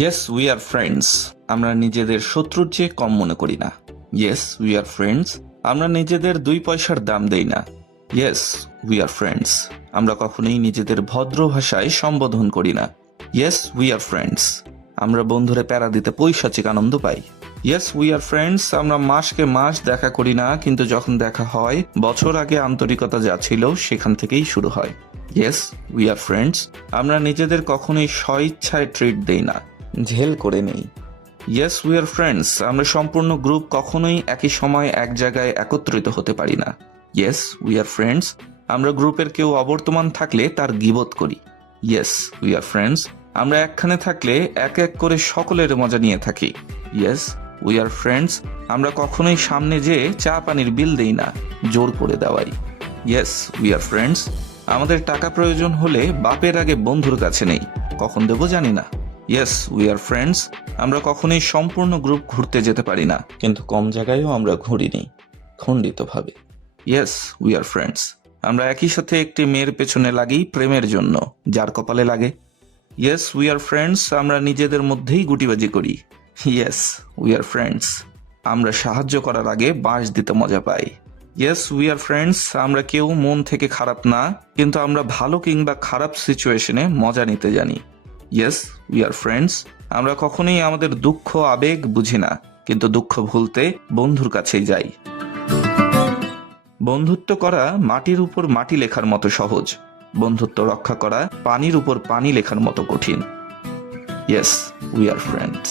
Yes we are friends. আমরা নিজেদের শত্রুর চেয়ে কম মনে করি না। Yes we are friends. আমরা নিজেদের 2 পয়সার দাম দেই না। Yes we are friends. আমরা কখনোই নিজেদের ভদ্র ভাষায় সম্বোধন করি না। Yes we are friends. আমরা বন্ধুরে প্যারা দিতে পৈশাচিক আনন্দ পাই। Yes we are friends. আমরা মাসকে মাস দেখা করি না, কিন্তু যখন দেখা হয় বছর আগে আন্তরিকতা যা ছিল সেখান থেকেই শুরু হয়। Yes we are friends. আমরা নিজেদের কখনোই স্বইচ্ছায় ট্রিট দেই না, ঝেল করে নেই। Yes we are friends. আমরা সম্পূর্ণ গ্রুপ কখনোই একই সময় এক জায়গায় একত্রিত হতে পারি না। Yes we are friends. আমরা গ্রুপের কেউ অবর্তমান থাকলে তার গীবত করি। Yes we are friends. আমরা একখানে থাকলে এক এক করে সকলের মজা নিয়ে থাকি। Yes we are friends. আমরা কখনোই সামনে যেয়ে চা পানির বিল দেই না, জোর করে দেওয়াই। Yes we are friends. আমাদের টাকা প্রয়োজন হলে বাপের আগে বন্ধুর কাছে নেই, কখন দেবো জানি না। Yes we are friends. আমরা কখনোই সম্পূর্ণ গ্রুপ ঘুরতে যেতে পারি না, কিন্তু কম জায়গায়ও আমরা ঘুরিনি, খণ্ডিতভাবে। Yes we are friends. আমরা একই সাথে একটি মেয়ের পেছনে লাগি প্রেমের জন্য, যার কপালে লাগে। Yes we are friends. আমরা নিজেদের মধ্যেই গুটিবাজি করি। Yes we are friends. আমরা সাহায্য করার আগে বাঁশ দিতে মজা পাই। Yes we are friends. আমরা কেউ মন থেকে খারাপ না, কিন্তু আমরা ভালো কিংবা খারাপ সিচুয়েশনে মজা নিতে জানি। Yes we are friends. আমরা কখনোই আমাদের দুঃখ আবেগ বুঝি না, কিন্তু দুঃখ ভুলতে বন্ধুর কাছেই যাই। বন্ধুত্ব করা মাটির উপর মাটি লেখার মতো সহজ, বন্ধুত্ব রক্ষা করা পানির উপর পানি লেখার মতো কঠিন। Yes we are friends.